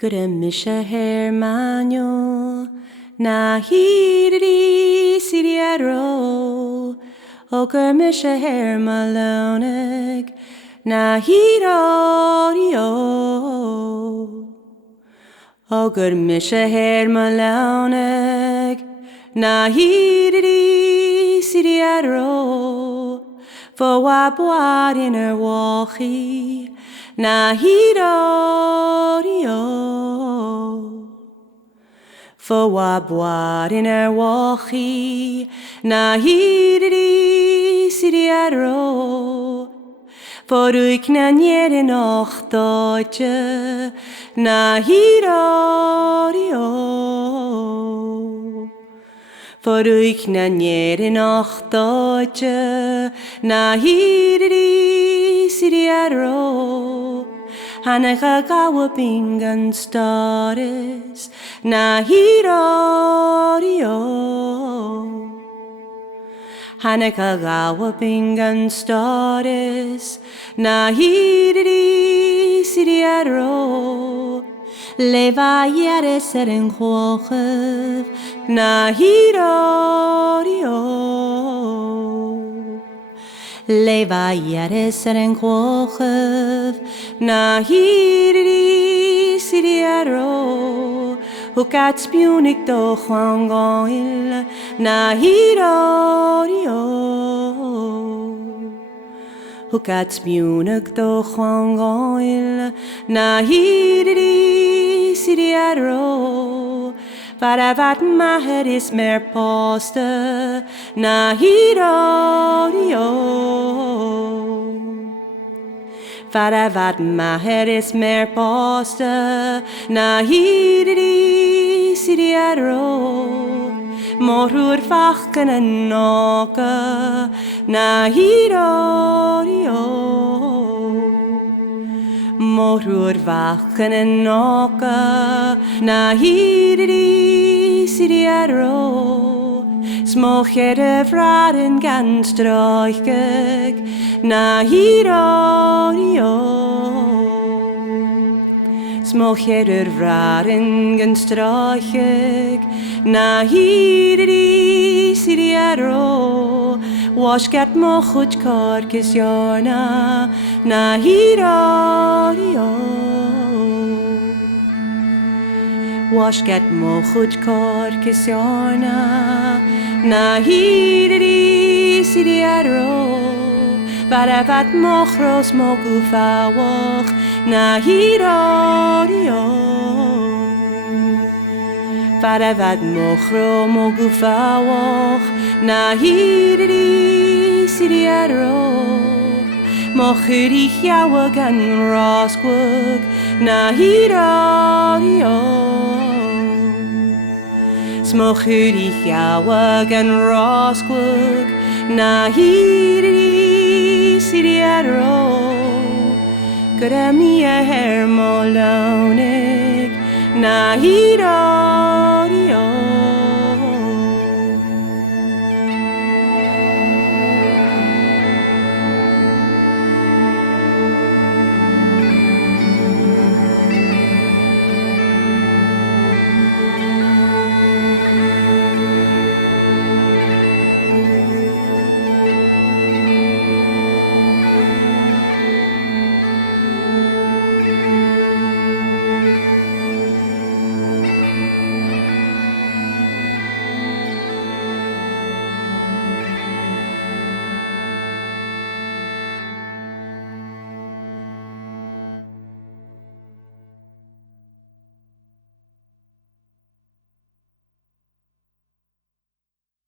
Grymisha hermanio, na hiri siriaro, o grymisha hermalonig, na hirorio. O grymisha hermalonig, na hiri siriaro, fo wabwad in wachi, na hirorio. Fo wabwad in wachi, na hiri siriaro. For ik na nere noch deutsche, na hirorio. For ik na nere noch deutsche, na hiri siriaro. Hanega gawa bingan staris, na hirorio. Hanega gawa bingan staris, na hiri siriaro. Leva yere seren hochev, na hirorio. Leva yere seren hochev, na hiri siriaro. Hukat spionik doch wangoil, na hirorio. Hukat spionik doch wangoil, na hiri siriaro. Varavat maher is mer poste, na hirorio. Varavat maher is mer poste, na hiri siriaro. Morur vachen en noke, na hirorio. Morur vachen en noke, na hiri siriaro. Smochere vraden ganz droigig, na hirorio. Smochere vraden ganz droigig, na hiri siriaro. Washgat mochut karkis yarna, na hirorio. Washgat mochut karkis yarna, na hiri siriaro. Varavat mochros mogu fawach, na hirorio. Varavat mochro mogu fawach, na hiri siriaro. Mochurich yawag an rosgwag, na hirorio. Smochurich yawag an rosgwag, na hiri siriaro. Gramia hermolonig, na hirorio.